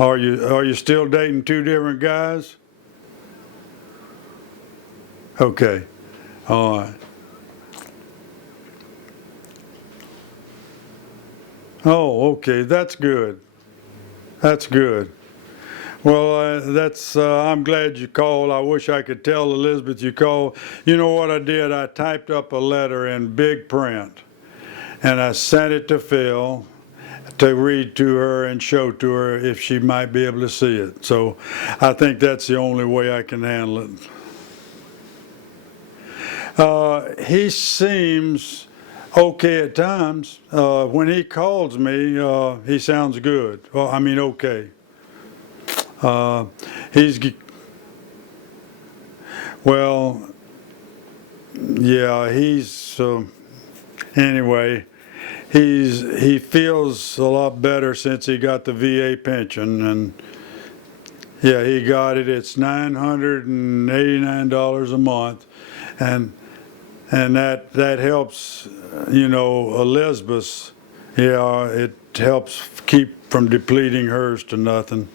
Are you still dating two different guys? Okay. All right. Oh, okay. That's good. That's good. Well, I'm glad you called. I wish I could tell Elizabeth you called. You know what I did? I typed up a letter in big print, and I sent it to Phil to read to her and show to her if she might be able to see it. So I think that's the only way I can handle it. He seems okay at times. When he calls me, he sounds good. Well, I mean, okay. Well, yeah, anyway, he feels a lot better since he got the VA pension, and yeah, he got it. It's $989 a month, and that helps, Elizabeth. Yeah, it helps keep from depleting hers to nothing.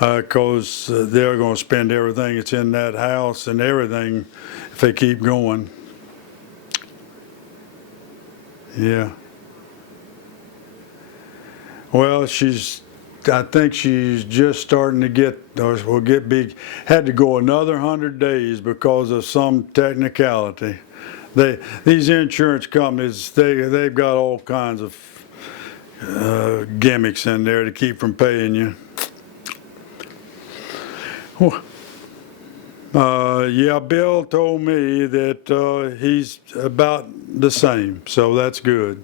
Because they're going to spend everything that's in that house and everything if they keep going. Yeah. Well, I think she's just starting to get big. Had to go another 100 days because of some technicality. These insurance companies, they've got all kinds of gimmicks in there to keep from paying you. Yeah, Bill told me that he's about the same, so that's good.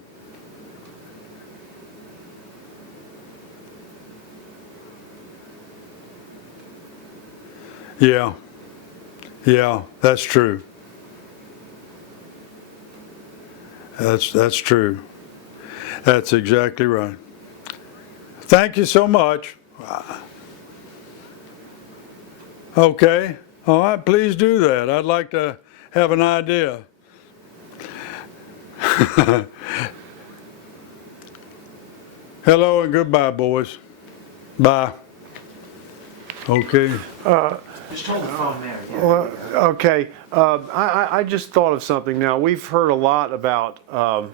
Yeah, that's true. That's true. That's exactly right. Thank you so much. Okay. All right, please do that. I'd like to have an idea. Hello and goodbye, boys. Bye. Okay. Just hold the phone there. Yeah. Well, okay. I just thought of something now. We've heard a lot about, Are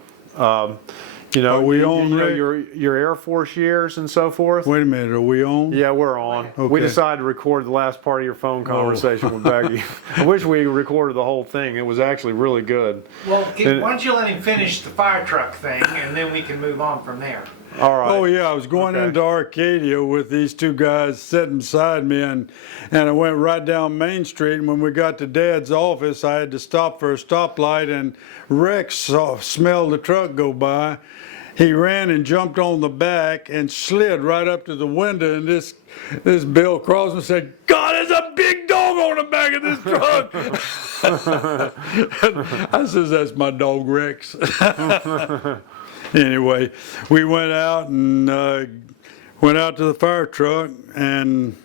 we on, Rick? your Air Force years and so forth. Wait a minute, are we on? Yeah, we're on. Okay. We decided to record the last part of your phone conversation with Becky. I wish we recorded the whole thing. It was actually really good. Well, why don't you let him finish the fire truck thing, and then we can move on from there. All right. Oh yeah, I was going into Arcadia with these two guys sitting beside me, and I went right down Main Street. And when we got to Dad's office, I had to stop for a stoplight, and Rex smelled the truck go by. He ran and jumped on the back and slid right up to the window, and this Bill Crosman said, "God, there's a big dog on the back of this truck." I says, "That's my dog Rex." Anyway, we went out and went out to the fire truck, and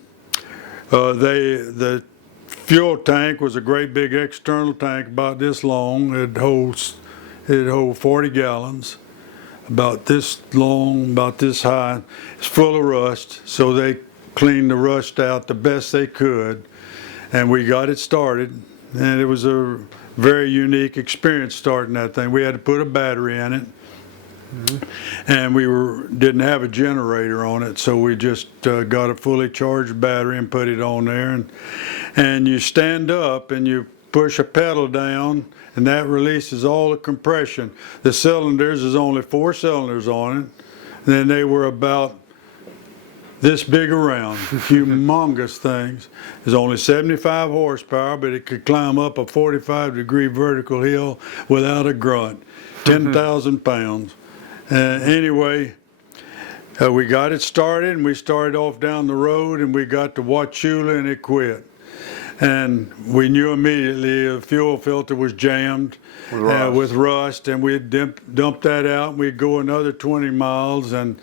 the fuel tank was a great big external tank about this long. It holds 40 gallons, about this long, about this high. It's full of rust, so they cleaned the rust out the best they could, and we got it started, and it was a very unique experience starting that thing. We had to put a battery in it. And we didn't have a generator on it, so we just got a fully charged battery and put it on there. And you stand up and you push a pedal down, and that releases all the compression. The cylinders, there's only 4 cylinders on it. And then they were about this big around, humongous things. There's only 75 horsepower, but it could climb up a 45-degree vertical hill without a grunt. 10,000 pounds. Anyway, we got it started, and we started off down the road, and we got to Wauchula, and it quit. And we knew immediately the fuel filter was jammed with rust, and we'd dump that out, and we'd go another 20 miles, and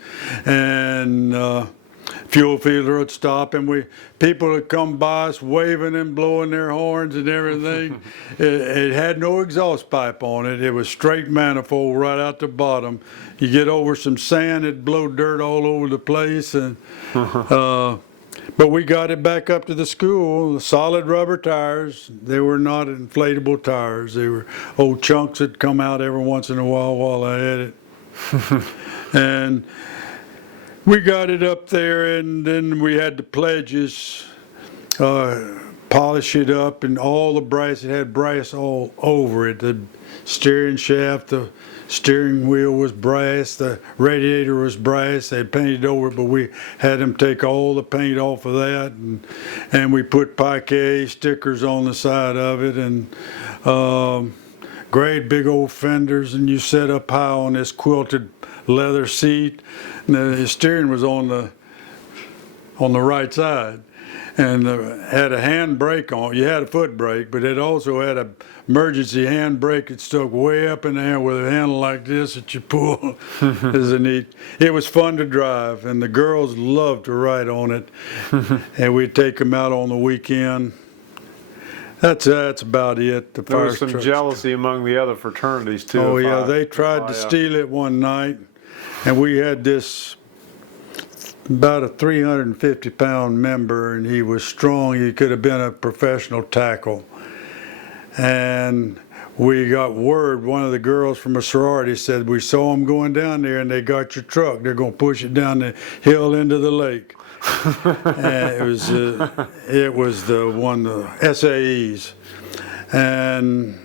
fuel filter would stop, and people would come by us waving and blowing their horns and everything. It had no exhaust pipe on it. It was straight manifold right out the bottom. You get over some sand, it'd blow dirt all over the place. And but we got it back up to the school. Solid rubber tires. They were not inflatable tires. They were old chunks that come out every once in a while I had it. And we got it up there, and then we had the pledges, polish it up, and all the brass, it had brass all over it. The steering shaft, the steering wheel was brass, the radiator was brass. They painted over it, but we had them take all the paint off of that, and we put Piquet stickers on the side of it, and great big old fenders, and you set up high on this quilted leather seat. And the steering was on the right side, and had a hand brake on. You had a foot brake, but it also had a emergency hand brake that stuck way up in there with a handle like this that you pull. It was fun to drive, and the girls loved to ride on it. And we'd take them out on the weekend. That's about it. There was some jealousy among the other fraternities too. Oh yeah, they tried to steal it one night, and we had this about a 350-pound member, and he was strong. He could have been a professional tackle. And we got word, one of the girls from a sorority said, we saw them going down there and they got your truck. They're going to push it down the hill into the lake. And it was the SAEs. And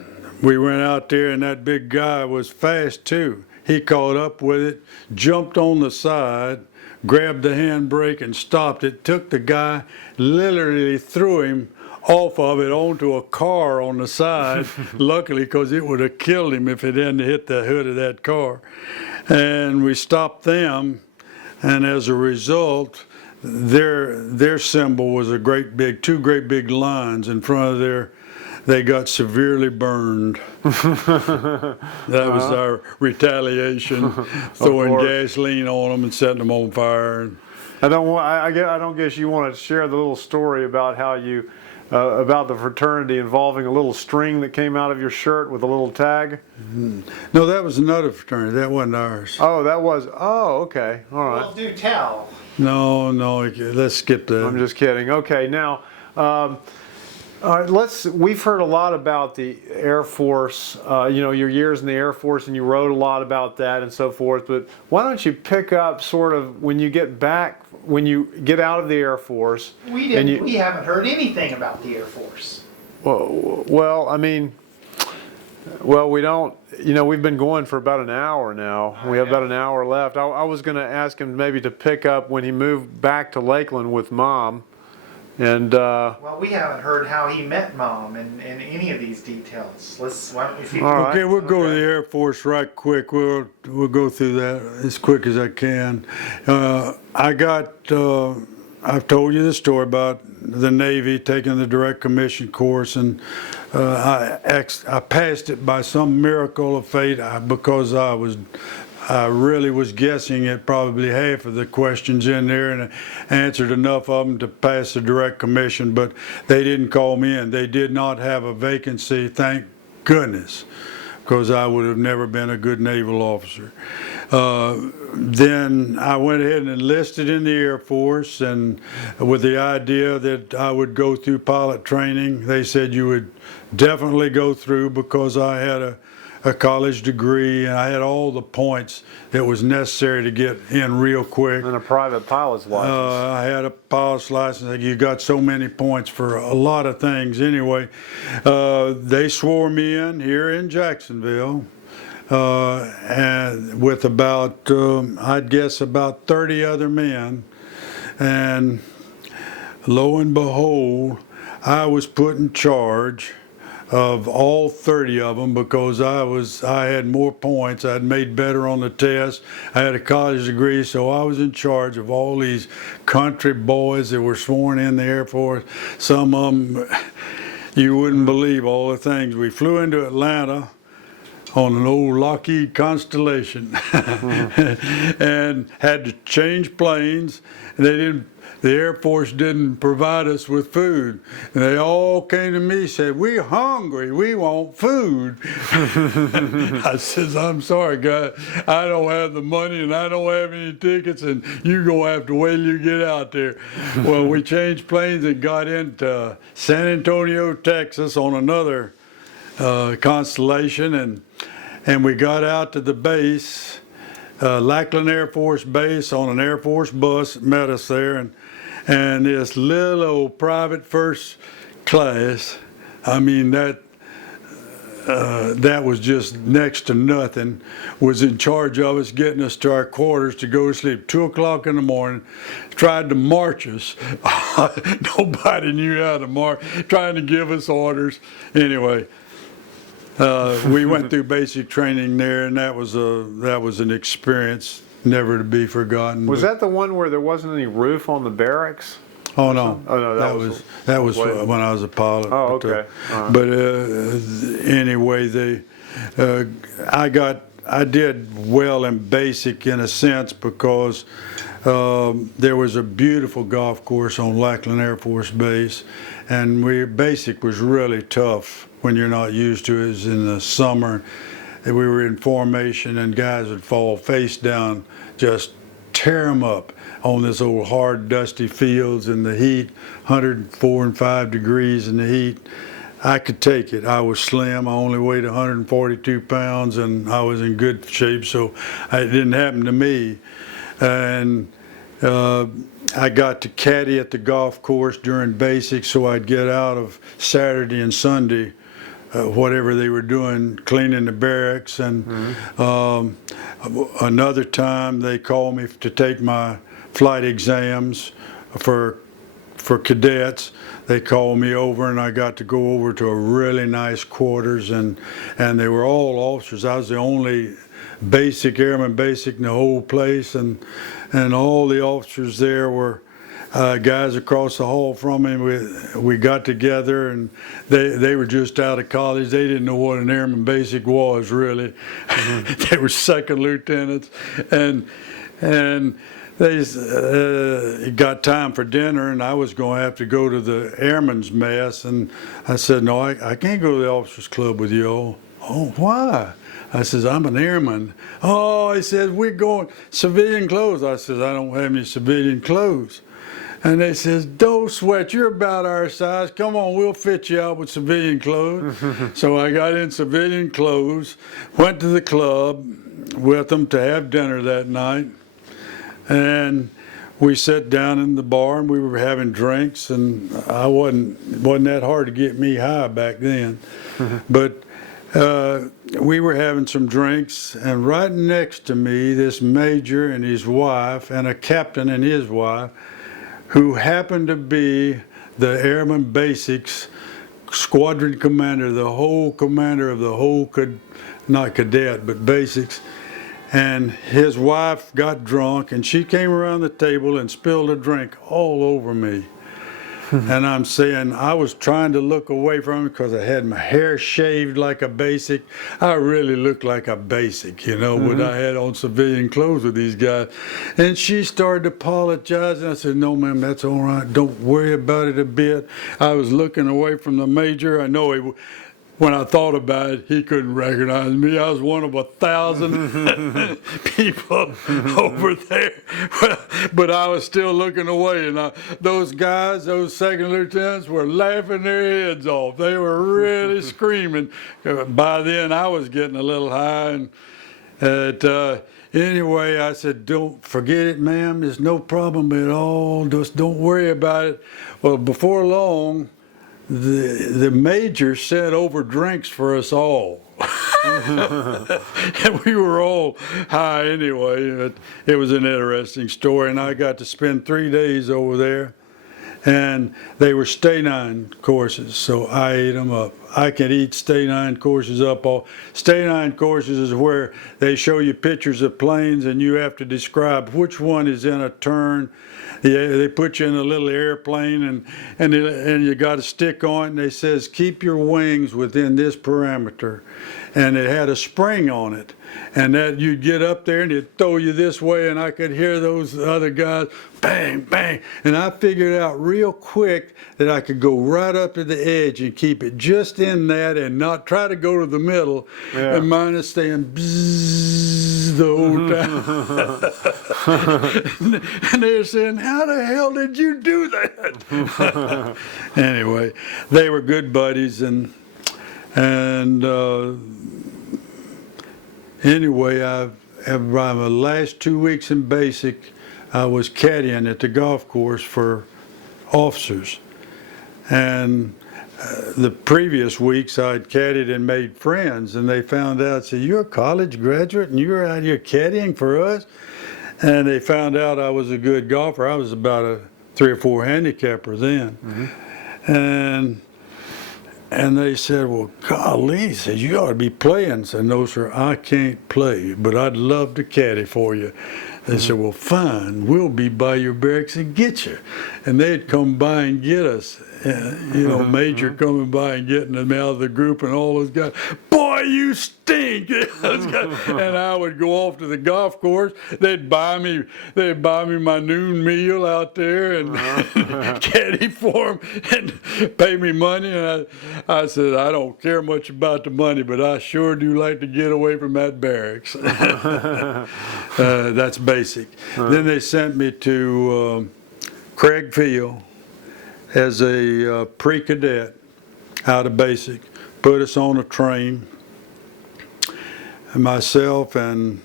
we went out there, and that big guy was fast too. He caught up with it, jumped on the side, grabbed the handbrake and stopped it, took the guy, literally threw him off of it onto a car on the side, luckily, because it would have killed him if it hadn't hit the hood of that car. And we stopped them, and as a result, their symbol was two great big lines in front of they got severely burned. That was our retaliation, throwing gasoline on them and setting them on fire. I don't guess you want to share the little story about how you, about the fraternity involving a little string that came out of your shirt with a little tag? No, that was another fraternity. That wasn't ours. Oh, that was. Oh, okay. All right. Well, do tell. No, let's skip that. I'm just kidding. Okay, now, all right, we've heard a lot about the Air Force, your years in the Air Force, and you wrote a lot about that and so forth, but why don't you pick up sort of when you get back, when you get out of the Air Force. We haven't heard anything about the Air Force. Well, I mean, we don't, we've been going for about an hour now. We have about an hour left. I was going to ask him maybe to pick up when he moved back to Lakeland with Mom. And well, we haven't heard how he met Mom and any of these details. Why don't we see? Okay, we'll go to the Air Force right quick. We'll go through that as quick as I can. I've told you the story about the Navy taking the direct commission course, and I passed it by some miracle of fate because I really was guessing at probably half of the questions in there and answered enough of them to pass the direct commission, but they didn't call me in. They did not have a vacancy, thank goodness, because I would have never been a good naval officer. Then I went ahead and enlisted in the Air Force, and with the idea that I would go through pilot training. They said you would definitely go through because I had a college degree, and I had all the points that was necessary to get in real quick. And a private pilot's license. I had a pilot's license. You got so many points for a lot of things. Anyway, they swore me in here in Jacksonville, and with about, I'd guess about 30 other men. And lo and behold, I was put in charge of all 30 of them because I had more points. I'd made better on the test. I had a college degree, so I was in charge of all these country boys that were sworn in the Air Force. Some of them, you wouldn't believe all the things. We flew into Atlanta on an old Lockheed Constellation, and had to change planes. And the Air Force didn't provide us with food. And they all came to me and said, "We're hungry, we want food." I says, "I'm sorry, guys, I don't have the money and I don't have any tickets, and you're going to have to wait till you get out there." Well, we changed planes and got into San Antonio, Texas on another Constellation, and we got out to the base, Lackland Air Force Base, on an Air Force bus, met us there, and this little old private first class, I mean, that was just next to nothing, was in charge of us, getting us to our quarters to go to sleep. 2 o'clock in the morning, tried to march us. Nobody knew how to march, trying to give us orders. Anyway, we went through basic training there, and that was an experience never to be forgotten. Was that the one where there wasn't any roof on the barracks? Oh no! Oh no, that was when I was a pilot. Oh, okay. But anyway, I did well in basic in a sense because there was a beautiful golf course on Lackland Air Force Base, and basic was really tough when you're not used to it. It was in the summer. We were in formation, and guys would fall face down, just tear them up on this old hard, dusty fields in the heat, 104 and 5 degrees in the heat. I could take it. I was slim. I only weighed 142 pounds, and I was in good shape, so it didn't happen to me. And I got to caddy at the golf course during basic, so I'd get out of Saturday and Sunday, whatever they were doing, cleaning the barracks. And another time they called me to take my flight exams for cadets. They called me over, and I got to go over to a really nice quarters, and they were all officers. I was the only airman basic in the whole place, and all the officers there were guys across the hall from me. We got together, and they were just out of college. They didn't know what an airman basic was, really. They were second lieutenants, and they got time for dinner, and I was going to have to go to the airman's mess, and I said, "No, I can't go to the officers club with you all." "Oh, why?" I says, "I'm an airman." "Oh," he says, "we're going civilian clothes." I says, "I don't have any civilian clothes." And they says, "Don't sweat, you're about our size. Come on, we'll fit you out with civilian clothes." So I got in civilian clothes, went to the club with them to have dinner that night. And we sat down in the bar, and we were having drinks, and I wasn't that hard to get me high back then. But we were having some drinks, and right next to me, this major and his wife, and a captain and his wife, who happened to be the Airman Basics squadron commander, the whole commander of the whole, not cadet, but basics. And his wife got drunk, and she came around the table and spilled a drink all over me. And I'm saying, I was trying to look away from him because I had my hair shaved like a basic. I really looked like a basic, but I had on civilian clothes with these guys. And she started to apologize, and I said, "No, ma'am, that's all right. Don't worry about it a bit." I was looking away from the major. I know when I thought about it, he couldn't recognize me. I was one of 1,000 people over there. But I was still looking away, and those guys, those second lieutenants, were laughing their heads off. They were really screaming. By then, I was getting a little high. And anyway, I said, "Don't forget it, ma'am. There's no problem at all. Just don't worry about it." Well, before long, the major sent over drinks for us all. And we were all high anyway. It was an interesting story, and I got to spend 3 days over there. And they were stay-nine courses, so I ate them up. I can eat stay-nine courses up. Stay-nine courses is where they show you pictures of planes and you have to describe which one is in a turn. They put you in a little airplane and you got a stick on it, and they says keep your wings within this parameter, and it had a spring on it, and that you'd get up there and it'd throw you this way, and I could hear those other guys bang bang, and I figured out real quick that I could go right up to the edge and keep it just in that and not try to go to the middle, and mine is staying bzzz the whole time. And they're saying, how the hell did you do that? Anyway, they were good buddies, and anyway, my last 2 weeks in basic, I was caddying at the golf course for officers, and the previous weeks I'd caddied and made friends, and they found out, said, you're a college graduate and you're out here caddying for us? And they found out I was a good golfer. I was about a 3 or 4 handicapper then. And they said, well, golly, he says, you ought to be playing. I said, no, sir, I can't play, but I'd love to caddy for you. They said, well, fine, we'll be by your barracks and get you. And they'd come by and get us. Major coming by and getting them out of the group, and all those guys, boy, you stink. And I would go off to the golf course. They'd buy me my noon meal out there and caddy for them and pay me money. And I said, I don't care much about the money, but I sure do like to get away from that barracks. That's basic. Then they sent me to Craig Field as a pre-cadet out of basic, put us on a train, and myself and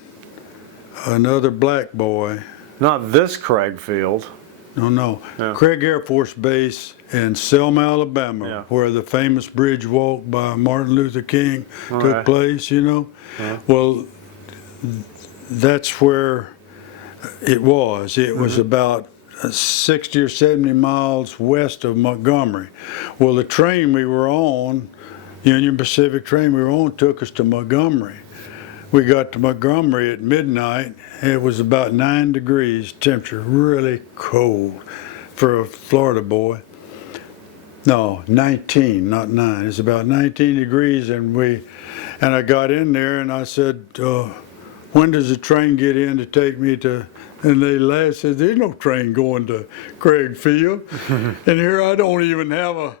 another black boy. Not this Craig Field. No. Yeah. Craig Air Force Base in Selma, Alabama, where the famous bridge walk by Martin Luther King took place, Yeah. Well, that's where it was. It was about 60 or 70 miles west of Montgomery. Well, the train we were on, Union Pacific train we were on, took us to Montgomery. We got to Montgomery at midnight. It was about 9 degrees temperature, really cold for a Florida boy. No, 19, not 9. It's about 19 degrees, and I got in there and I said, when does the train get in to take me to? And they laughed, said, there's no train going to Craig Field. And here I don't even have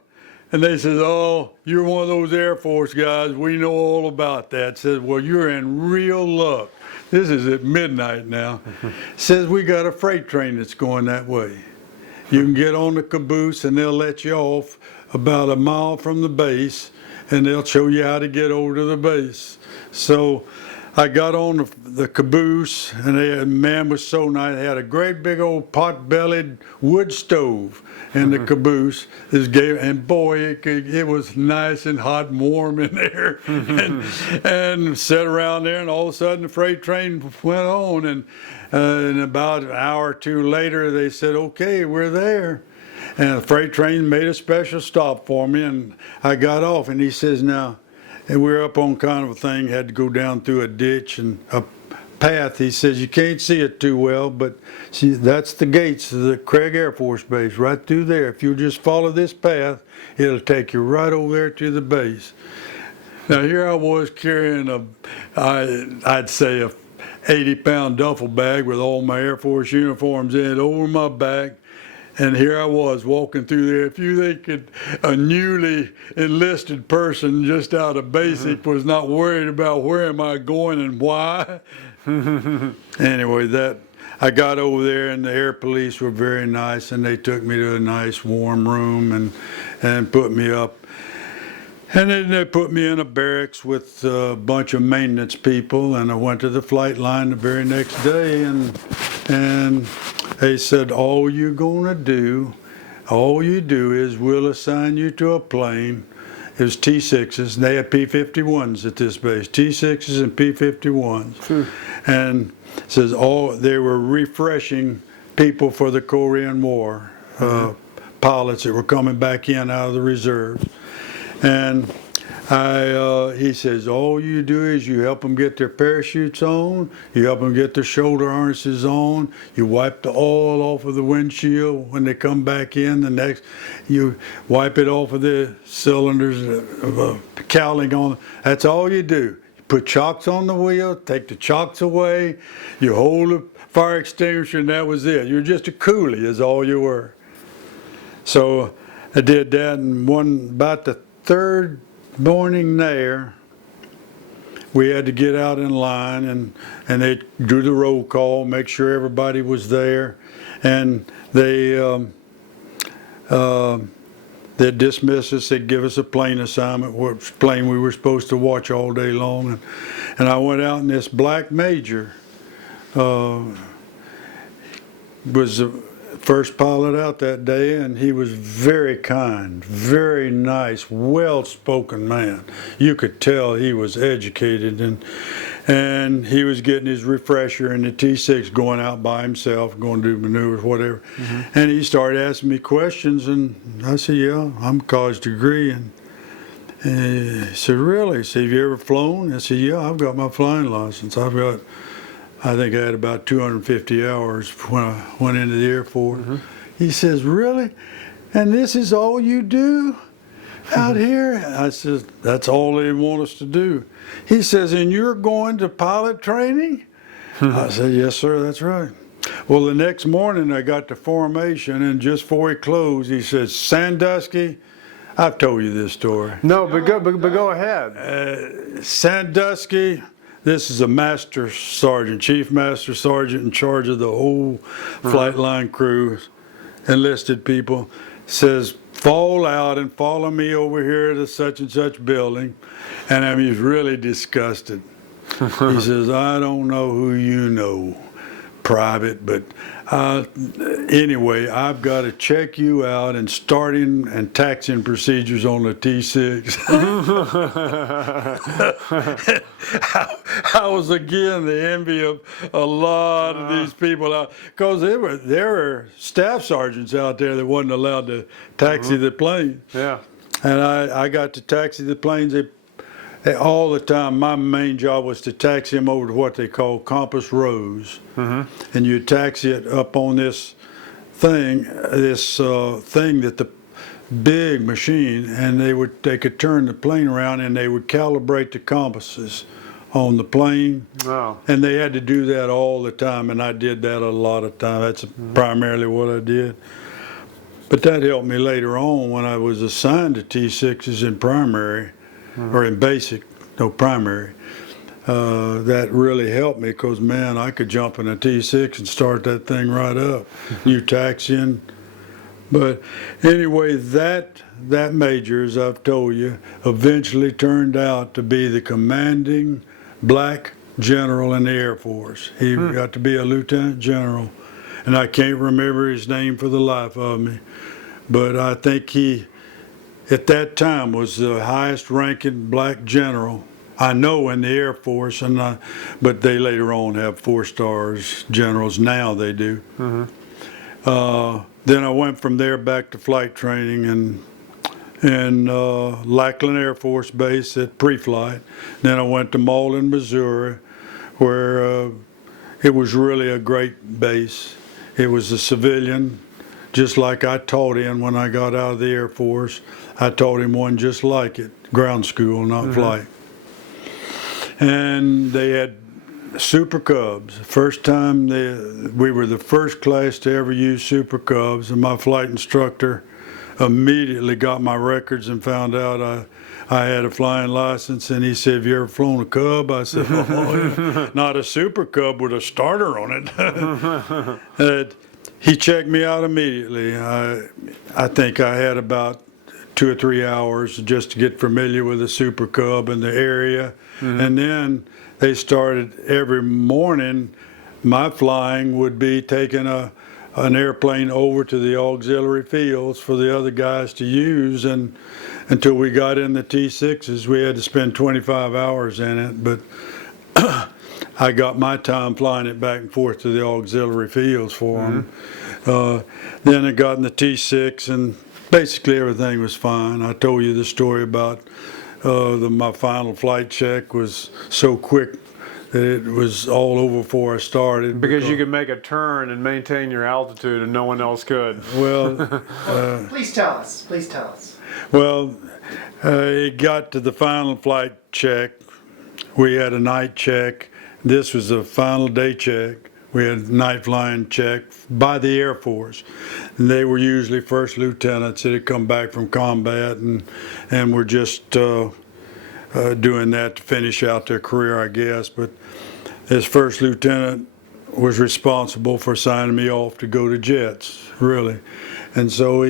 and they said, oh, you're one of those Air Force guys. We know all about that. Says, well, you're in real luck. This is at midnight now. Says, we got a freight train that's going that way. You can get on the caboose and they'll let you off about a mile from the base, and they'll show you how to get over to the base. So I got on the caboose, and the man was so nice. They had a great big old pot-bellied wood stove in the caboose. And boy, it was nice and hot and warm in there. and sat around there, and all of a sudden the freight train went on. And about an hour or two later, they said, okay, we're there. And the freight train made a special stop for me, and I got off. And he says, now, and we were up on kind of a thing, had to go down through a ditch and a path. He says, you can't see it too well, but see, that's the gates of the Craig Air Force Base, right through there. If you'll just follow this path, it'll take you right over there to the base. Now here I was carrying I'd say a 80-pound duffel bag with all my Air Force uniforms in it over my back. And here I was walking through there. If you think a newly enlisted person just out of basic was not worried about where am I going and why. Anyway, I got over there, and the air police were very nice, and they took me to a nice warm room and put me up. And then they put me in a barracks with a bunch of maintenance people, and I went to the flight line the very next day, and they said, all you do is we'll assign you to a plane. It was T-6s, and they had P-51s at this base, T-6s and P-51s. And it says they were refreshing people for the Korean War, pilots that were coming back in out of the reserves. And He says, all you do is you help them get their parachutes on, you help them get their shoulder harnesses on, you wipe the oil off of the windshield when they come back in. The next, you wipe it off of the cylinders, cowling on. That's all you do. You put chocks on the wheel, take the chocks away, you hold the fire extinguisher, and that was it. You're just a coolie is all you were. So I did that, and about the third morning there, we had to get out in line, and they do the roll call, make sure everybody was there, and they'd dismiss us. They'd give us a plane assignment, which plane we were supposed to watch all day long, and I went out in this black Major. Was the first pilot out that day, and he was very kind, very nice, well-spoken man. You could tell he was educated, and he was getting his refresher in the T6, going out by himself, going to do maneuvers, whatever. Mm-hmm. And he started asking me questions, and I said, yeah, I'm a college degree. And he said, really? He said, have you ever flown? I said, yeah, I've got my flying license. I think I had about 250 hours when I went into the Air Force. Mm-hmm. He says, really? And this is all you do out here? I said, that's all they want us to do. He says, and you're going to pilot training? I said, yes, sir, that's right. Well, the next morning I got to formation, and just before he closed, he says, Sandusky, I've told you this story. No, but go ahead. Sandusky, this is a master sergeant, chief master sergeant in charge of the whole flight line crew, enlisted people, says, fall out and follow me over here to such and such building. And I mean, he's really disgusted. He says, I don't know who you know, private, but anyway, I've got to check you out and starting and taxiing procedures on the T6. I was again the envy of a lot of these people out, because there were staff sergeants out there that wasn't allowed to taxi the plane. Yeah. And I got to taxi the planes. All the time, my main job was to taxi them over to what they call compass rose. Mm-hmm. And you taxi it up on this thing that the big machine, and they could turn the plane around and they would calibrate the compasses on the plane. Wow. And they had to do that all the time, and I did that a lot of time. That's primarily what I did. But that helped me later on when I was assigned to T6s in primary. Or in basic, no primary. That really helped me, because man, I could jump in a T6 and start that thing right up. You taxiing. But anyway, that major, as I've told you, eventually turned out to be the commanding black general in the Air Force. He got to be a lieutenant general, and I can't remember his name for the life of me, but I think he, at that time, was the highest ranking black general I know in the Air Force, but they later on have 4 stars generals. Now they do. Mm-hmm. Then I went from there back to flight training in Lackland Air Force Base at pre-flight. Then I went to Malden, Missouri, where it was really a great base. It was a civilian, just like I taught in when I got out of the Air Force. I taught him one just like it, ground school, not flight. And they had Super Cubs. First time we were the first class to ever use Super Cubs, and my flight instructor immediately got my records and found out I had a flying license, and he said, have you ever flown a Cub? I said, oh, yeah. Not a Super Cub with a starter on it. He checked me out immediately. I think I had about 2 or 3 hours just to get familiar with the Super Cub and the area. Mm-hmm. And then they started every morning, my flying would be taking an airplane over to the auxiliary fields for the other guys to use, and until we got in the T6s, we had to spend 25 hours in it, but I got my time flying it back and forth to the auxiliary fields for them. Then I got in the T6, and basically everything was fine. I told you the story about my final flight check was so quick that it was all over before I started. Because you could make a turn and maintain your altitude and no one else could. Well, Please tell us. Please tell us. well, it got to the final flight check. We had a night check. This was a final day check. We had a night flying check by the Air Force. And they were usually first lieutenants that had come back from combat and were just doing that to finish out their career, I guess. But this first lieutenant was responsible for signing me off to go to jets, really. And so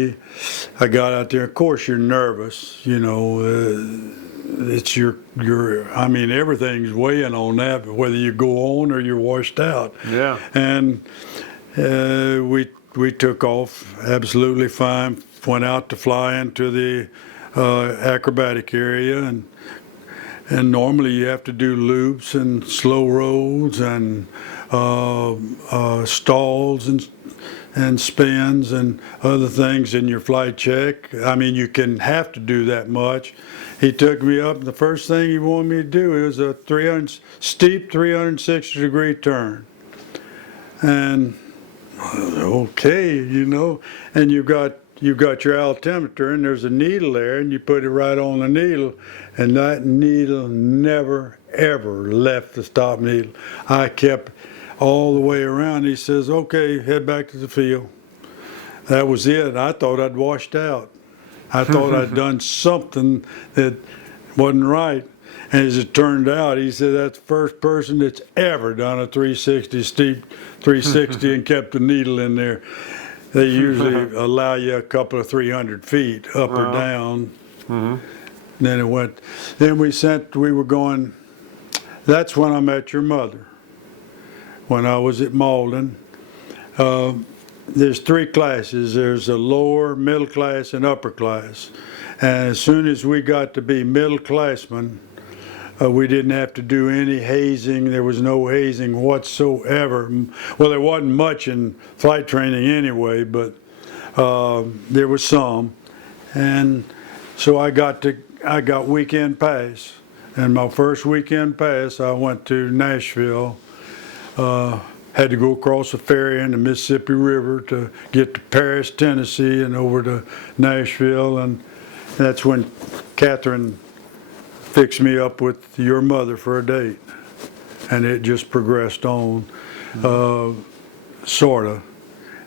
I got out there. Of course, you're nervous, you know. It's I mean, everything's weighing on that, whether you go on or you're washed out. Yeah. And we took off absolutely fine. Went out to fly into the acrobatic area, and normally you have to do loops and slow rolls and stalls and spins and other things in your flight check. I mean, you can have to do that much. He took me up, and the first thing he wanted me to do was a steep 360-degree turn. And okay, you know, and you've got your altimeter, and there's a needle there, and you put it right on the needle, and that needle never ever left the stop needle. I kept all the way around. He says, "Okay, head back to the field." That was it. I thought I'd washed out. I thought I'd done something that wasn't right. And as it turned out, he said that's the first person that's ever done a 360, steep 360 and kept the needle in there. They usually allow you a couple of 300 feet up or down. Then we were going, that's when I met your mother, when I was at Malden. There's three classes. There's a lower, middle class, and upper class. And as soon as we got to be middle classmen, we didn't have to do any hazing. There was no hazing whatsoever. Well, there wasn't much in flight training anyway, but there was some. And so I got weekend pass. And my first weekend pass, I went to Nashville. Had to go across the ferry in the Mississippi River to get to Paris, Tennessee, and over to Nashville. And that's when Catherine fixed me up with your mother for a date. And it just progressed on, sort of.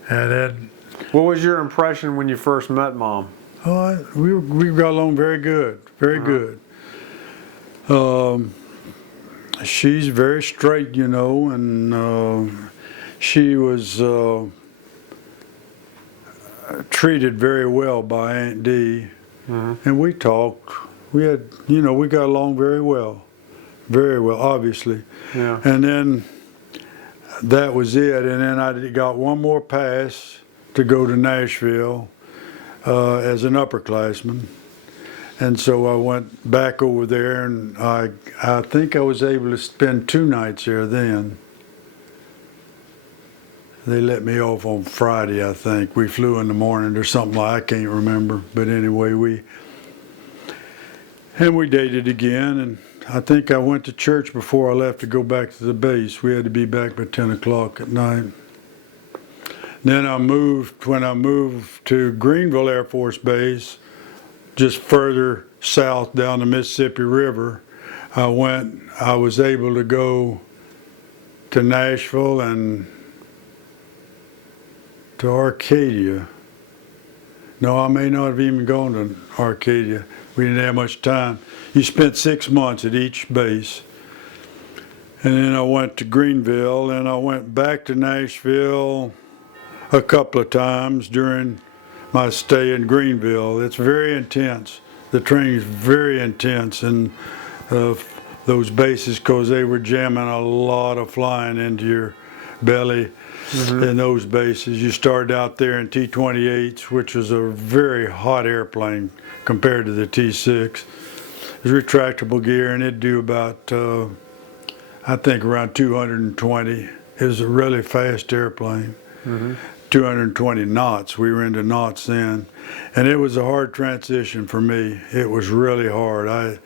And then, What was your impression when you first met Mom? we got along very good, very good. She's very straight, you know, and she was treated very well by Aunt Dee. And we talked. We got along very well, obviously. Yeah. And then that was it. And then I got one more pass to go to Nashville as an upperclassman. And so I went back over there, and I think I was able to spend 2 nights there then. They let me off on Friday, I think. We flew in the morning or something I can't remember. But anyway, we dated again, and I think I went to church before I left to go back to the base. We had to be back by 10 o'clock at night. Then when I moved to Greenville Air Force Base, just further south down the Mississippi River, I was able to go to Nashville and to Arcadia. No, I may not have even gone to Arcadia. We didn't have much time. You spent 6 months at each base. And then I went to Greenville, and I went back to Nashville a couple of times during my stay in Greenville. It's very intense. The training is very intense in those bases because they were jamming a lot of flying into your belly in those bases. You started out there in T-28s, which was a very hot airplane compared to the T-6. It was retractable gear, and it'd do about, I think, around 220. It was a really fast airplane. 220 knots. We were into knots then, and it was a hard transition for me. It was really hard.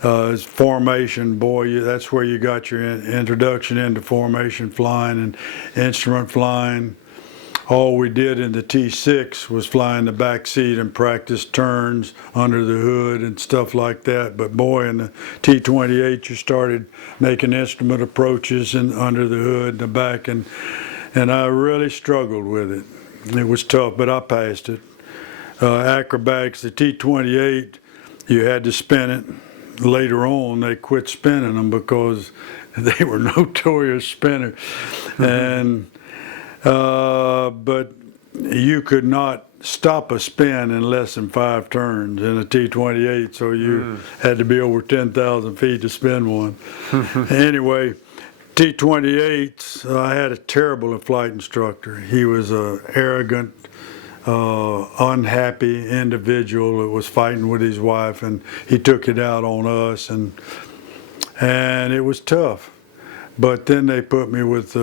Formation, boy, that's where you got your introduction into formation flying and instrument flying. All we did in the T6 was fly in the back seat and practice turns under the hood and stuff like that. But boy, in the T28, you started making instrument approaches and under the hood in the back, and I really struggled with it. It was tough, but I passed it. Acrobatics, the T28, you had to spin it. Later on, they quit spinning them because they were notorious spinners. And but you could not stop a spin in less than 5 turns in a T28, so you had to be over 10,000 feet to spin one. Anyway, T28s, I had a terrible flight instructor. He was an arrogant, unhappy individual that was fighting with his wife, and he took it out on us, and it was tough. But then they put me with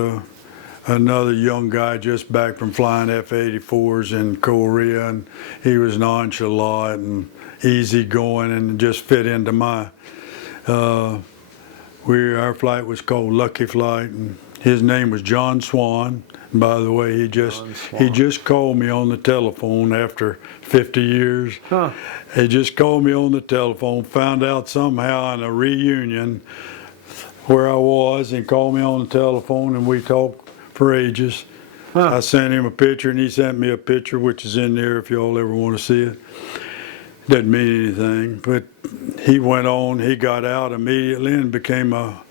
another young guy just back from flying F-84s in Korea, and he was nonchalant and easygoing and just fit into my our flight was called Lucky Flight, and his name was John Swan. And by the way, he just called me on the telephone after 50 years. Huh. He just called me on the telephone, found out somehow in a reunion where I was, and called me on the telephone, and we talked for ages. Huh. I sent him a picture, and he sent me a picture, which is in there if y'all ever want to see it. Doesn't mean anything, but he went on. He got out immediately and became a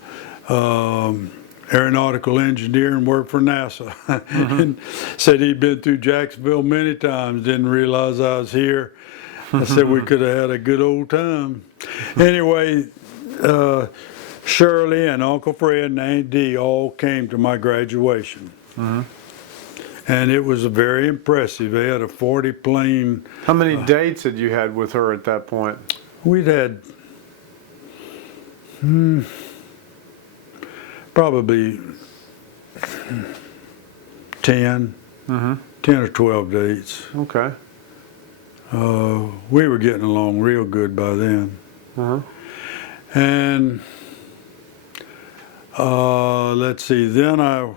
aeronautical engineer and worked for NASA. And said he'd been through Jacksonville many times. Didn't realize I was here. I said we could have had a good old time. Anyway, Shirley and Uncle Fred and Aunt Dee all came to my graduation. And it was very impressive. They had a 40 plane. How many dates had you had with her at that point? We'd had probably 10 or 12 dates. Okay. We were getting along real good by then. And let's see, then I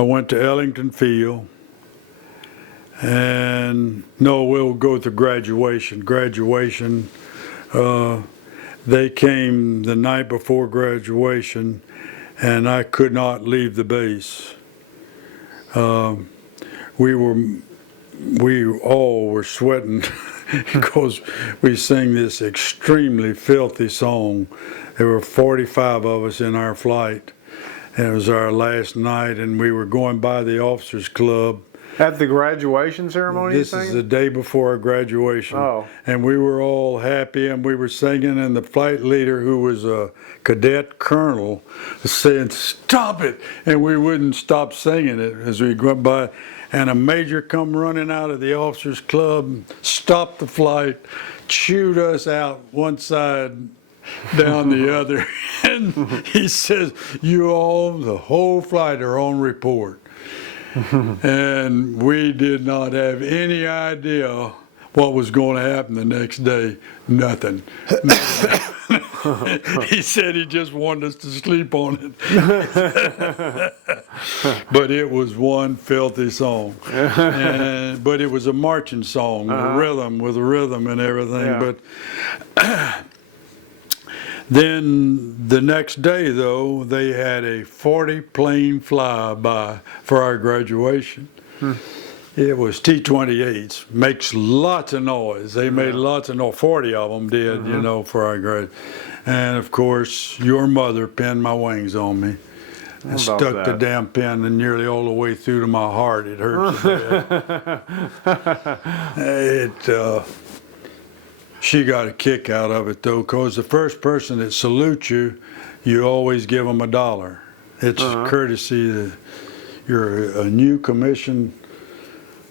went to Ellington Field, and no, we'll go to graduation. Graduation, they came the night before graduation, and I could not leave the base. We all were sweating because we sang this extremely filthy song. There were 45 of us in our flight. And it was our last night, and we were going by the officers' club. At the graduation ceremony? This is the day before our graduation. Oh. And we were all happy, and we were singing, and the flight leader, who was a cadet colonel, was saying, "Stop it!" And we wouldn't stop singing it as we went by. And a major come running out of the officers' club, stopped the flight, chewed us out one side, down the other, and he says, "You all, the whole flight, are on report." And we did not have any idea what was going to happen the next day. Nothing. He said he just wanted us to sleep on it. But it was one filthy song. But it was a marching song, with a rhythm and everything. Yeah. But then the next day, though, they had a 40 plane flyby for our graduation. It was T-28s. Makes lots of noise. They made lots of noise. 40 of them did, you know, for our grad. And of course, your mother pinned my wings on me and stuck the damn pin and nearly all the way through to my heart. It hurt so bad. She got a kick out of it, though, because the first person that salutes you, you always give them $1. It's courtesy that you're a new commissioned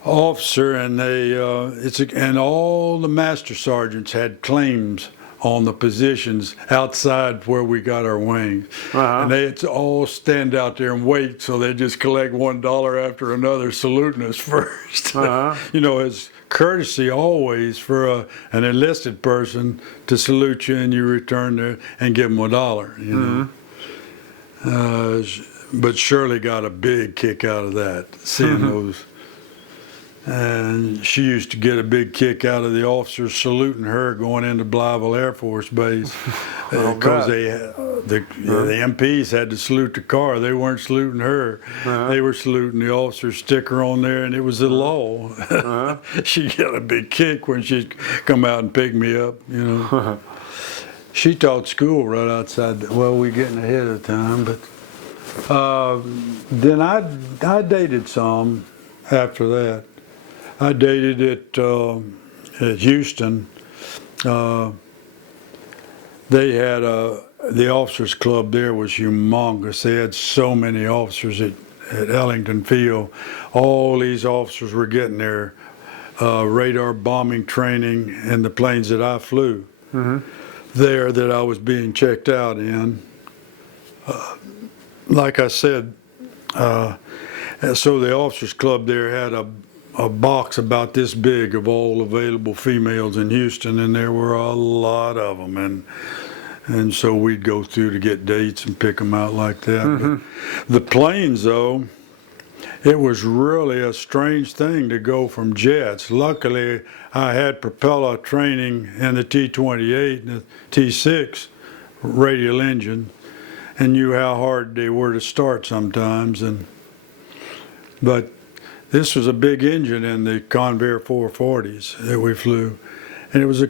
officer, and and all the master sergeants had claims on the positions outside where we got our wings. And they'd all stand out there and wait, so they just collect $1 after another saluting us first. You know, it's courtesy always for an enlisted person to salute you and you return there and give them $1, you know. But Shirley got a big kick out of that, seeing those. And she used to get a big kick out of the officers saluting her going into Blytheville Air Force Base because the MPs had to salute the car. They weren't saluting her. They were saluting the officer's sticker on there, and it was the law. She got a big kick when she'd come out and pick me up, you know. She taught school right outside. Well, we're getting ahead of time, but then I dated some after that. I dated at Houston. They had the officers club there was humongous. They had so many officers at Ellington Field. All these officers were getting their radar bombing training in the planes that I flew there that I was being checked out in. Like I said, so the officers club there had a box about this big of all available females in Houston, and there were a lot of them, and so we'd go through to get dates and pick them out like that. But the planes, though, it was really a strange thing to go from jets. Luckily, I had propeller training in the T-28 and the T-6 radial engine, and knew how hard they were to start sometimes, but this was a big engine in the Convair 440s that we flew, and it was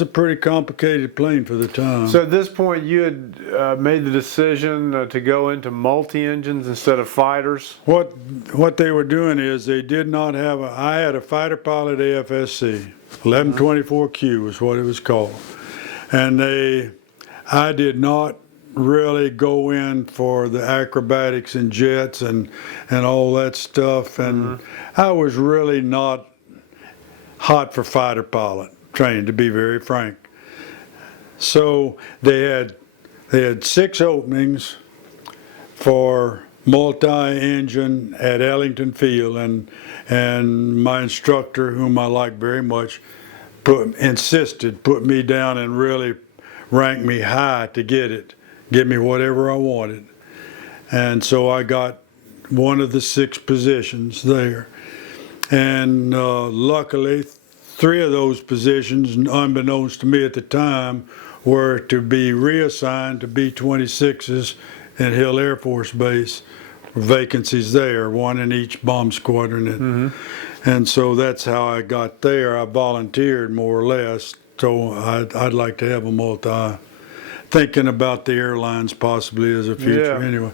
a pretty complicated plane for the time. So at this point, you had made the decision to go into multi-engines instead of fighters? What they were doing is they did not have I had a fighter pilot AFSC, 1124Q was what it was called, and I did not really go in for the acrobatics and jets and all that stuff, and I was really not hot for fighter pilot training, to be very frank. So they had 6 openings for multi-engine at Ellington Field, and my instructor, whom I like very much, put me down and really ranked me high to get it. Give me whatever I wanted. And so I got one of the 6 positions there. And luckily, 3 of those positions, unbeknownst to me at the time, were to be reassigned to B-26s at Hill Air Force Base. Vacancies there, 1 in each bomb squadron. And so that's how I got there. I volunteered more or less, so I'd like to have a multi. Thinking about the airlines possibly as a future anyway.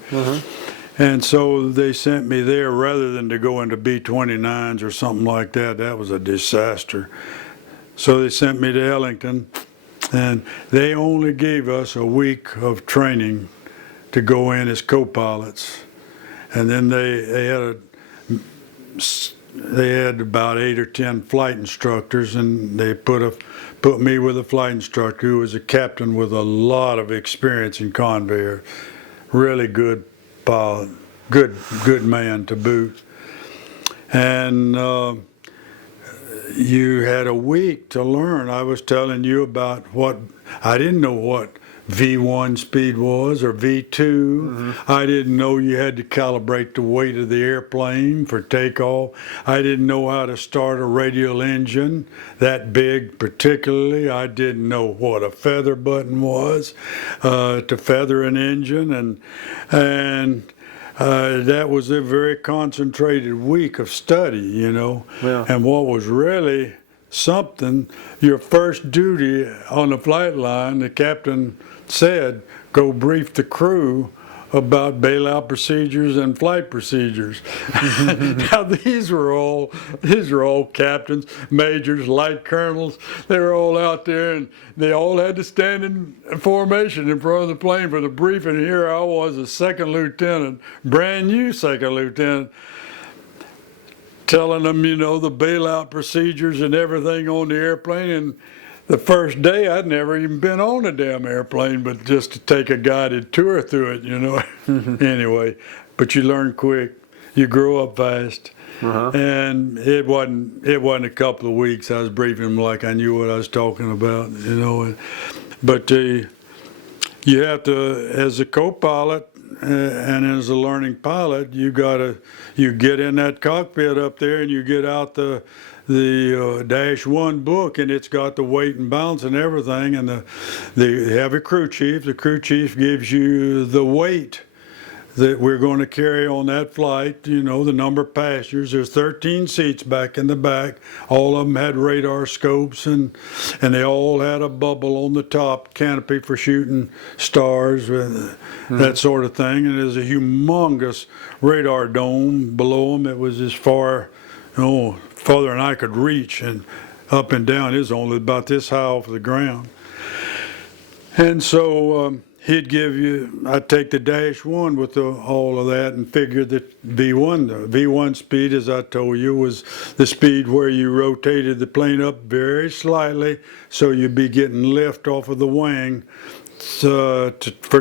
And so they sent me there rather than to go into B-29s or something like that. That was a disaster. So they sent me to Ellington, and they only gave us a week of training to go in as co-pilots. And then they had about 8 or 10 flight instructors, and they put me with a flight instructor who was a captain with a lot of experience in Convair. Really good pilot, good man to boot. And you had a week to learn. I was telling you about I didn't know what V1 speed was or V2. I didn't know you had to calibrate the weight of the airplane for takeoff. I didn't know how to start a radial engine that big particularly. I didn't know what a feather button was to feather an engine, and that was a very concentrated week of study, you know. And what was really something, your first duty on the flight line, the captain said, go brief the crew about bailout procedures and flight procedures. Now these were all captains, majors, light colonels. They were all out there, and they all had to stand in formation in front of the plane for the briefing. And here I was, a second lieutenant, brand new second lieutenant, telling them, you know, the bailout procedures and everything on the airplane. And the first day I'd never even been on a damn airplane, but just to take a guided tour through it, you know. Anyway, but you learn quick. You grow up fast. And it wasn't a couple of weeks. I was briefing them like I knew what I was talking about, you know. But you have to, as a co-pilot and as a learning pilot, you get in that cockpit up there and you get out the Dash 1 book, and it's got the weight and balance and everything. And they have a crew chief. The crew chief gives you the weight that we're going to carry on that flight, you know, the number of passengers. There's 13 seats back in the back. All of them had radar scopes, and they all had a bubble on the top canopy for shooting stars, that sort of thing. And there's a humongous radar dome below them. It was as far, you know, farther than I could reach, and up and down is only about this high off the ground. And so I'd take the Dash 1 with all of that and figure that V1, the V1 speed, as I told you, was the speed where you rotated the plane up very slightly so you'd be getting lift off of the wing for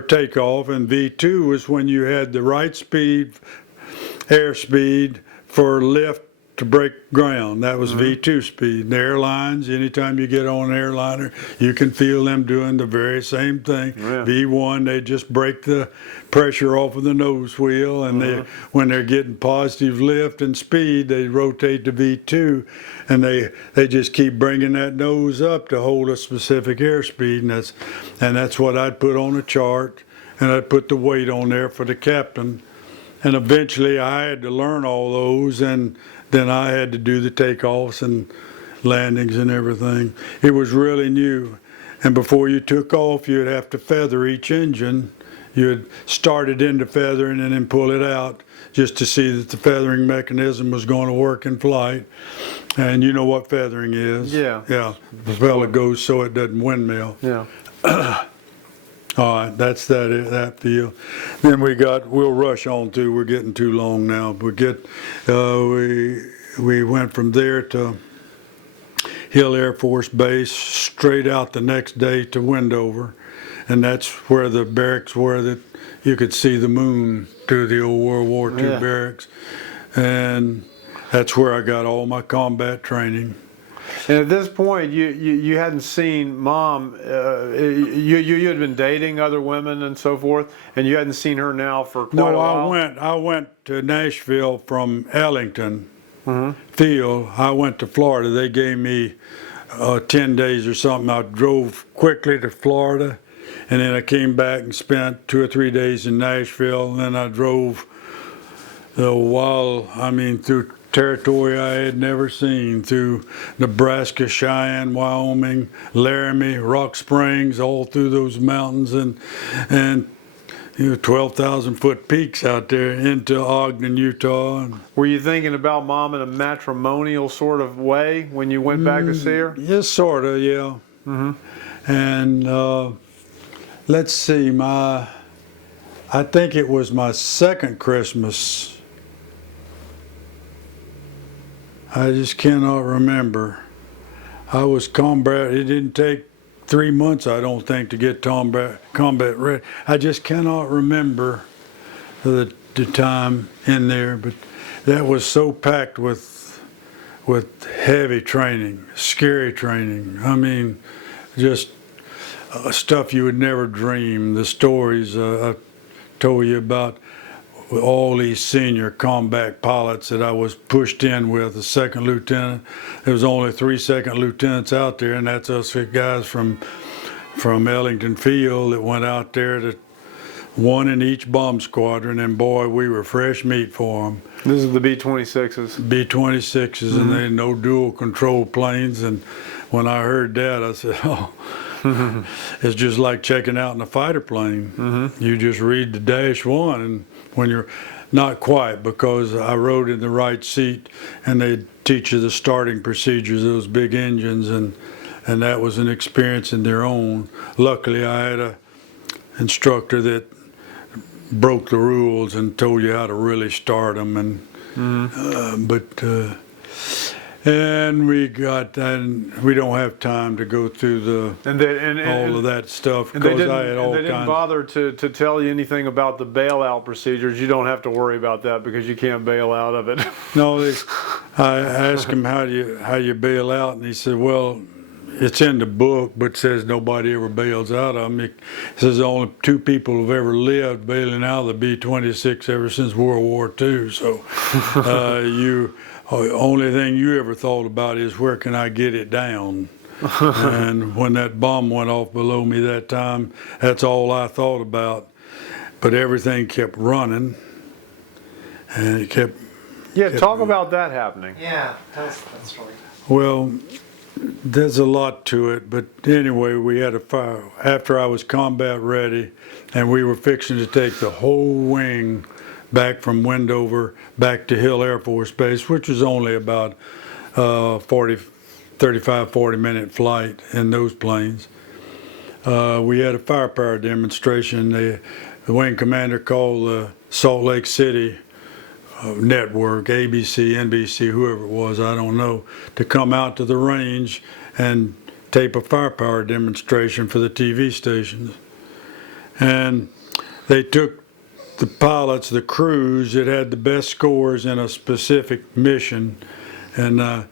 takeoff. And V2 was when you had the right speed, airspeed, for lift to break ground. That was V2 speed. The airlines, anytime you get on an airliner, you can feel them doing the very same thing. Yeah. V1, they just break the pressure off of the nose wheel, and when they're getting positive lift and speed, they rotate to V2, and they just keep bringing that nose up to hold a specific airspeed, and that's what I'd put on a chart, and I'd put the weight on there for the captain. And eventually I had to learn all those, and then I had to do the takeoffs and landings and everything. It was really new. And before you took off, you'd have to feather each engine. You'd start it into feathering and then pull it out just to see that the feathering mechanism was going to work in flight. And you know what feathering is? Yeah. Yeah. The fella goes so it doesn't windmill. Yeah. All right, that's that field. Then we'll rush on to, we're getting too long now. We went from there to Hill Air Force Base, straight out the next day to Wendover. And that's where the barracks were that you could see the moon through the old World War II barracks. And that's where I got all my combat training. And at this point, you hadn't seen Mom. You had been dating other women and so forth, and you hadn't seen her now for quite a while. I went to Nashville from Ellington Field. I went to Florida. They gave me 10 days or something. I drove quickly to Florida, and then I came back and spent 2 or 3 days in Nashville. And then I drove through territory I had never seen, through Nebraska, Cheyenne, Wyoming, Laramie, Rock Springs, all through those mountains, and 12,000 foot peaks out there into Ogden, Utah. Were you thinking about Mom in a matrimonial sort of way when you went back to see her? Yes, sort of, yeah. And let's see, I think it was my second Christmas. I just cannot remember. I was combat. It didn't take 3 months, I don't think, to get combat ready. I just cannot remember the time in there, but that was so packed with heavy training, scary training. I mean, just stuff you would never dream. The stories I told you about, all these senior combat pilots that I was pushed in with, a second lieutenant. There was only 3 second lieutenants out there, and that's us guys from Ellington Field that went out there, to one in each bomb squadron, and boy, we were fresh meat for them. This is the B-26s. B-26s, and they had no dual control planes. And when I heard that, I said, oh, it's just like checking out in a fighter plane. You just read the Dash 1, and when you're not quite, because I rode in the right seat, and they teach you the starting procedures of those big engines, and that was an experience in their own. Luckily, I had a instructor that broke the rules and told you how to really start them. And And we don't have time to go through all of that stuff And they because I had all didn't kinds. bother to tell you anything about the bailout procedures. You don't have to worry about that because you can't bail out of it. No, I asked him how you bail out, and he said, well, it's in the book, but says nobody ever bails out of them. It says only 2 people have ever lived bailing out of the B-26 ever since World War II. So only thing you ever thought about is where can I get it down? And when that bomb went off below me that time, that's all I thought about. But everything kept running, and it kept. Yeah, talk about that happening. Yeah, tell us that story. Well, there's a lot to it, but anyway, we had a fire after I was combat ready, and we were fixing to take the whole wing back from Wendover back to Hill Air Force Base, which was only about 35-40 minute flight in those planes. We had a firepower demonstration. The wing commander called the Salt Lake City network, ABC, NBC, whoever it was, I don't know, to come out to the range and tape a firepower demonstration for the TV stations. And they took the pilots, the crews that had the best scores in a specific mission, and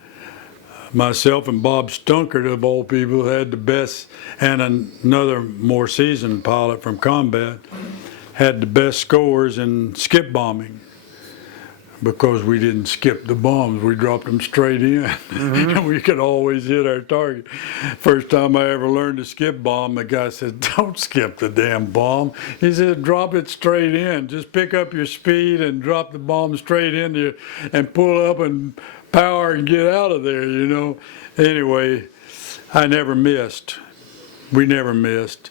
myself and Bob Stunkert, of all people, had the best, and another more seasoned pilot from combat had the best scores in skip bombing. Because we didn't skip the bombs, we dropped them straight in. Mm-hmm. We could always hit our target. First time I ever learned to skip bomb, the guy said, don't skip the damn bomb. He said, drop it straight in. Just pick up your speed and drop the bomb straight in there and pull up and power and get out of there, you know. Anyway, I never missed. We never missed.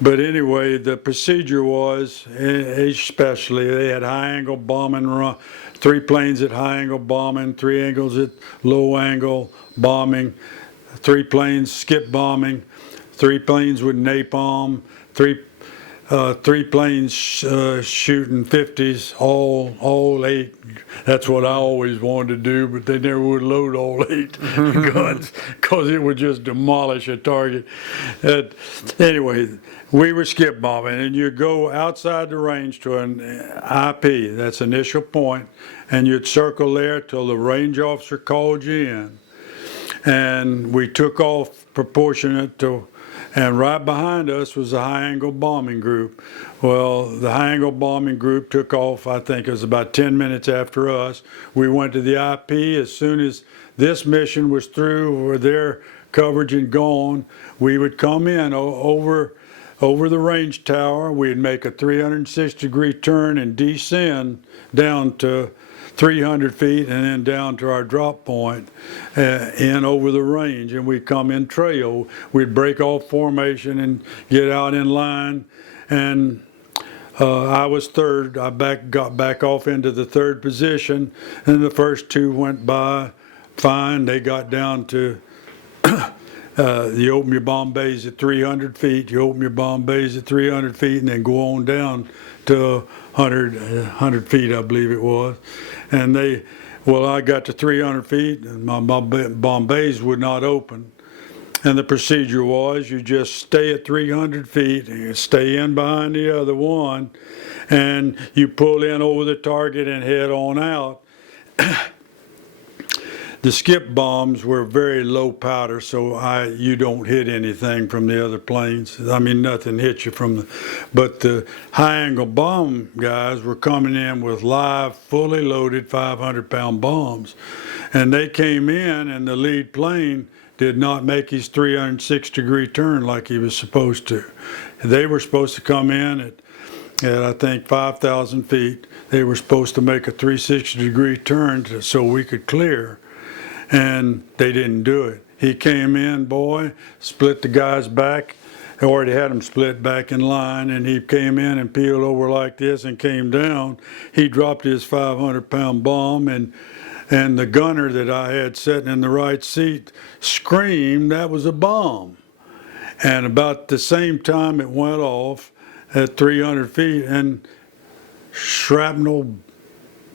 But anyway, the procedure was, especially, they had high angle bombing run. 3 planes at high angle bombing, 3 angles at low angle bombing, 3 planes skip bombing, 3 planes with napalm, 3 planes shooting 50s, all 8. That's what I always wanted to do, but they never would load all 8 guns because it would just demolish a target. Anyway, we were skip bombing, and you go outside the range to an IP, that's initial point, and you'd circle there till the range officer called you in. And we took off proportionate to, and right behind us was the high angle bombing group. Well, the high angle bombing group took off, I think it was about 10 minutes after us. We went to the IP as soon as this mission was through, or their coverage and gone, we would come in over the range tower. We'd make a 360-degree turn and descend down to 300 feet and then down to our drop point in over the range, and we'd come in trail. We'd break off formation and get out in line, and I was third. I got back off into the third position, and the first 2 went by fine. They got down to you open your bomb bays at 300 feet, you open your bomb bays at 300 feet, and then go on down to 100 feet, I believe it was. And I got to 300 feet, and my bomb bays would not open. And the procedure was you just stay at 300 feet, and you stay in behind the other one, and you pull in over the target and head on out. The skip bombs were very low powder, so you don't hit anything from the other planes. I mean, nothing hits you from but the high angle bomb guys were coming in with live, fully loaded 500-pound bombs. And they came in, and the lead plane did not make his 360-degree turn like he was supposed to. They were supposed to come in at I think 5,000 feet. They were supposed to make a 360-degree turn so we could clear. And they didn't do it. He came in, boy, split the guys back. They already had them split back in line, and he came in and peeled over like this and came down. He dropped his 500-pound bomb, and the gunner that I had sitting in the right seat screamed that was a bomb. And about the same time it went off at 300 feet, and shrapnel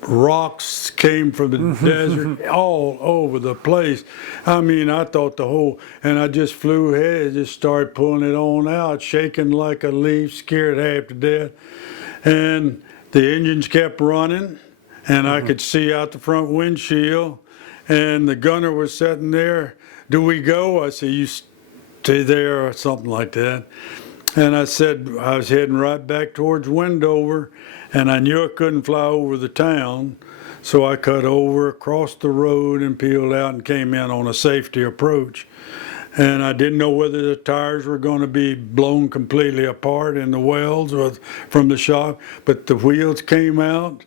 rocks came from the desert all over the place. I mean, I thought and I just flew ahead, just started pulling it on out, shaking like a leaf, scared half to death. And the engines kept running, and I could see out the front windshield, and the gunner was sitting there. Do we go? I said, you stay there, or something like that. And I said, I was heading right back towards Wendover, and I knew I couldn't fly over the town, so I cut over, across the road, and peeled out and came in on a safety approach. And I didn't know whether the tires were going to be blown completely apart in the welds from the shock, but the wheels came out,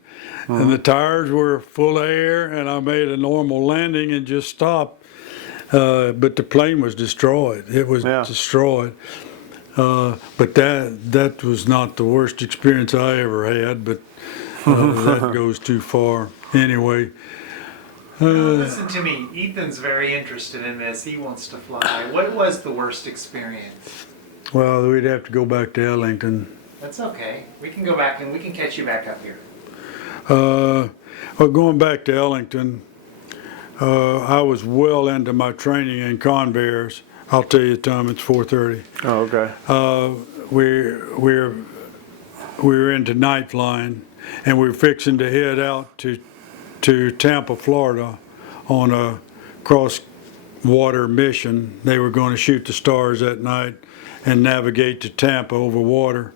and the tires were full of air, and I made a normal landing and just stopped. But the plane was destroyed. It was destroyed. But that was not the worst experience I ever had, but that goes too far. Anyway. Listen to me. Ethan's very interested in this. He wants to fly. What was the worst experience? Well, we'd have to go back to Ellington. That's okay. We can go back and we can catch you back up here. Well, going back to Ellington, I was well into my training in conveyors. I'll tell you, Tom, it's 4:30. Oh, okay. We were into night flying, and we were fixing to head out to Tampa, Florida, on a cross-water mission. They were going to shoot the stars that night and navigate to Tampa over water.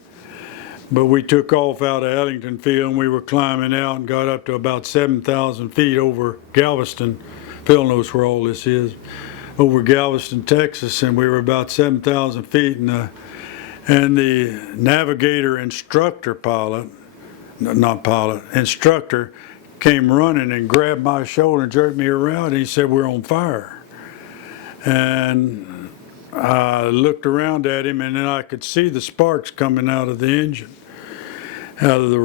But we took off out of Ellington Field, and we were climbing out and got up to about 7,000 feet over Galveston. Phil knows where all this is. Over Galveston, Texas, and we were about 7,000 feet, and the navigator instructor instructor came running and grabbed my shoulder and jerked me around, and he said, we're on fire. And I looked around at him, and then I could see the sparks coming out of the engine, out of the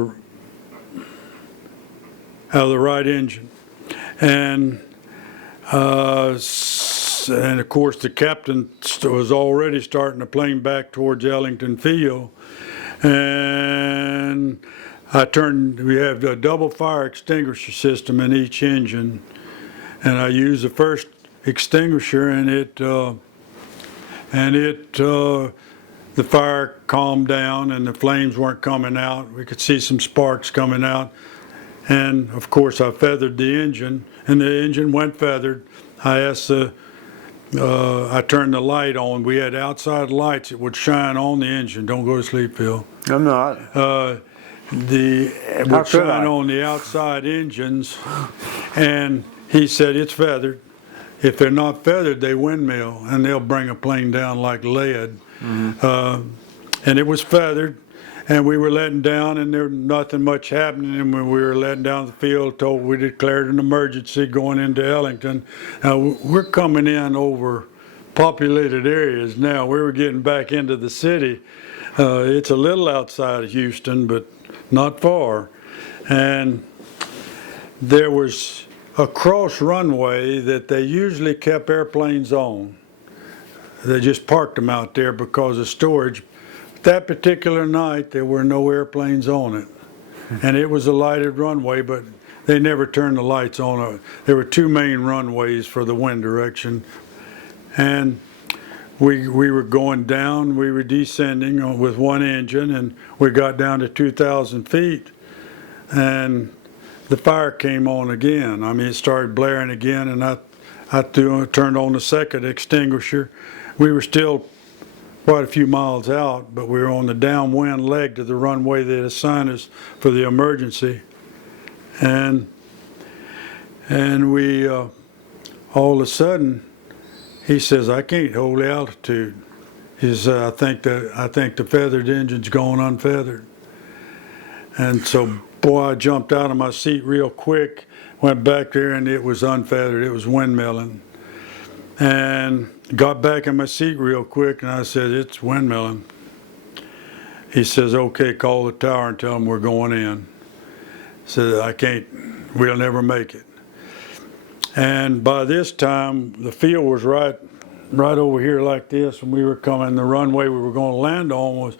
right engine. And of course the captain was already starting the plane back towards Ellington Field, and we have a double fire extinguisher system in each engine, and I used the first extinguisher, and the fire calmed down and the flames weren't coming out. We could see some sparks coming out, and of course I feathered the engine, and the engine went feathered. I turned the light on. We had outside lights that would shine on the engine. Don't go to sleep, Phil. I'm not. It would shine on the outside engines, and he said it's feathered. If they're not feathered, they windmill, and they'll bring a plane down like lead. And it was feathered, and we were letting down, and there was nothing much happening. And when we were letting down the field, we declared an emergency going into Ellington. Now, we're coming in over populated areas now. We were getting back into the city. It's a little outside of Houston, but not far. And there was a cross runway that they usually kept airplanes on. They just parked them out there because of storage. That particular night, there were no airplanes on it. And it was a lighted runway, but they never turned the lights on. There were two main runways for the wind direction. And we were going down, we were descending with one engine, and we got down to 2,000 feet, and the fire came on again. I mean, it started blaring again, and I turned on the second extinguisher. We were still quite a few miles out, but we were on the downwind leg to the runway they assigned us for the emergency. And we, all of a sudden, he says, I can't hold the altitude. He says, I think the feathered engine's going unfeathered. And so, boy, I jumped out of my seat real quick, went back there, and it was unfeathered. It was windmilling. And got back in my seat real quick, and I said, it's windmilling. He says, okay, call the tower and tell them we're going in. I said, we'll never make it. And by this time, the field was right over here like this, and we were coming. The runway we were going to land on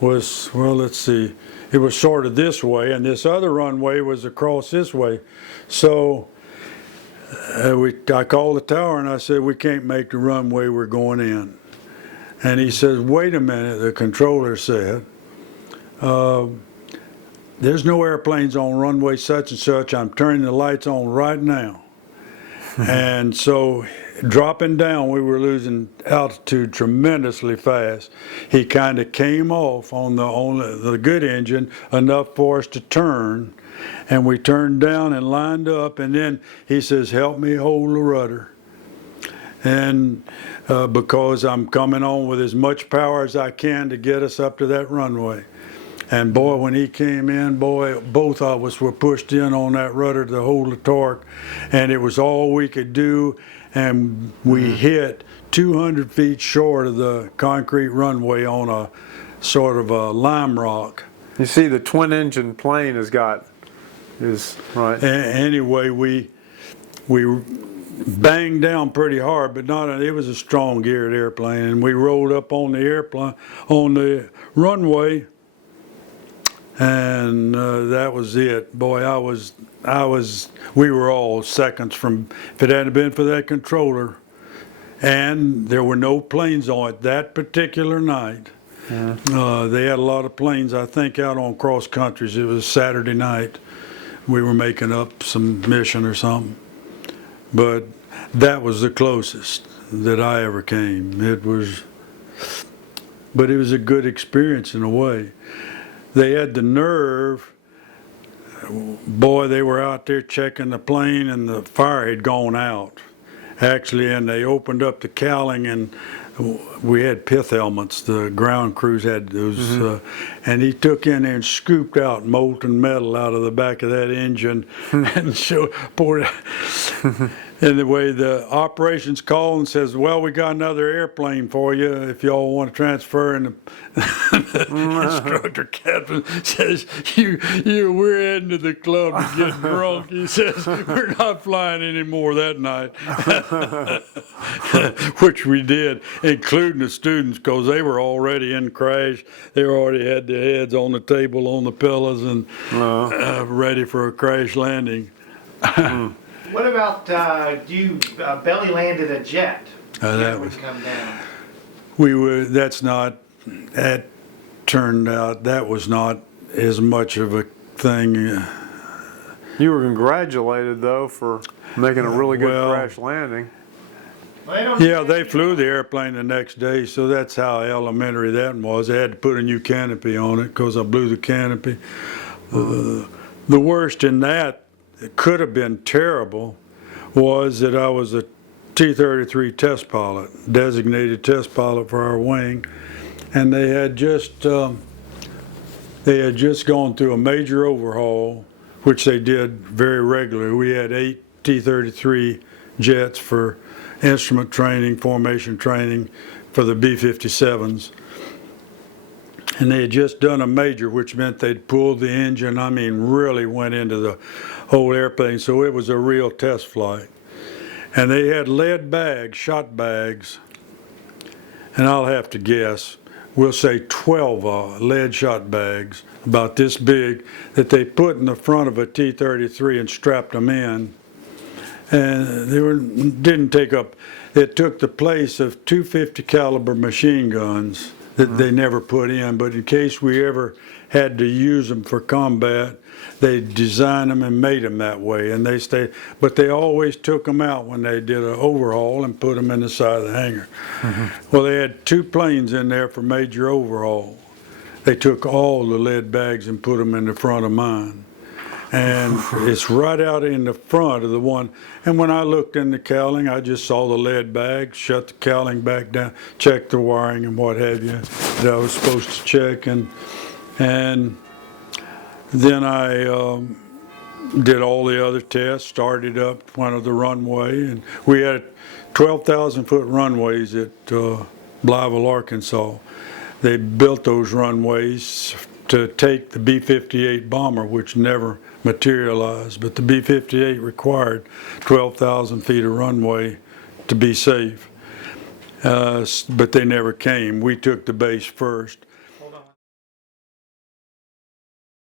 was, well, let's see, it was sort of this way, and this other runway was across this way. So I called the tower and I said, we can't make the runway we're going in. And he says, wait a minute, the controller said, there's no airplanes on runway such and such. I'm turning the lights on right now. And so dropping down, we were losing altitude tremendously fast. He kind of came off on the good engine enough for us to turn, and we turned down and lined up, and then he says, help me hold the rudder. And because I'm coming on with as much power as I can to get us up to that runway. And boy, when he came in, boy, both of us were pushed in on that rudder to hold the torque, and it was all we could do, and we hit 200 feet short of the concrete runway on a sort of a lime rock. You see, the twin engine plane is right. Anyway, we banged down pretty hard, but it was a strong geared airplane, and we rolled up on the runway. And that was it. Boy, we were all seconds from, if it hadn't been for that controller, and there were no planes on it that particular night. Yeah. They had a lot of planes, I think, out on cross countries. It was Saturday night. We were making up some mission or something. But that was the closest that I ever came. But it was a good experience in a way. They had the nerve, boy, they were out there checking the plane and the fire had gone out, actually, and they opened up the cowling and we had pith helmets, the ground crews had those, and he took in there and scooped out molten metal out of the back of that engine and poured it. And the way the operations call and says, well, we got another airplane for you if y'all want to transfer. And the instructor captain says, we're heading to the club to get drunk. He says, we're not flying anymore that night. Which we did, including the students, because they were already in crash. They already had their heads on the table, on the pillows, and ready for a crash landing. What about you belly landed a jet? That was come down. That turned out that was not as much of a thing. You were congratulated though for making a really good crash landing. Well, they flew the airplane the next day, so that's how elementary that was. They had to put a new canopy on it because I blew the canopy. The worst in that, it could have been terrible, was that I was a T-33 test pilot, designated test pilot for our wing, and they had just gone through a major overhaul, which they did very regularly. We had 8 T-33 jets for instrument training, formation training for the B-57s. And they had just done a major, which meant they'd pulled the engine, really went into the whole airplane, so it was a real test flight. And they had lead bags, shot bags, and I'll have to guess, we'll say 12 lead shot bags, about this big, that they put in the front of a T-33 and strapped them in. And it took the place of 250 caliber machine guns that they never put in, but in case we ever had to use them for combat, they designed them and made them that way, and they stayed. But they always took them out when they did an overhaul and put them in the side of the hangar. Well, they had 2 planes in there for major overhaul. They took all the lead bags and put them in the front of mine. And it's right out in the front of the one. And when I looked in the cowling, I just saw the lead bag, shut the cowling back down, checked the wiring and what have you that I was supposed to check. And then I did all the other tests, started up front of the runway. And we had 12,000-foot runways at Blytheville, Arkansas. They built those runways to take the B-58 bomber, which never materialized, but the B-58 required 12,000 feet of runway to be safe, but they never came. We took the base first.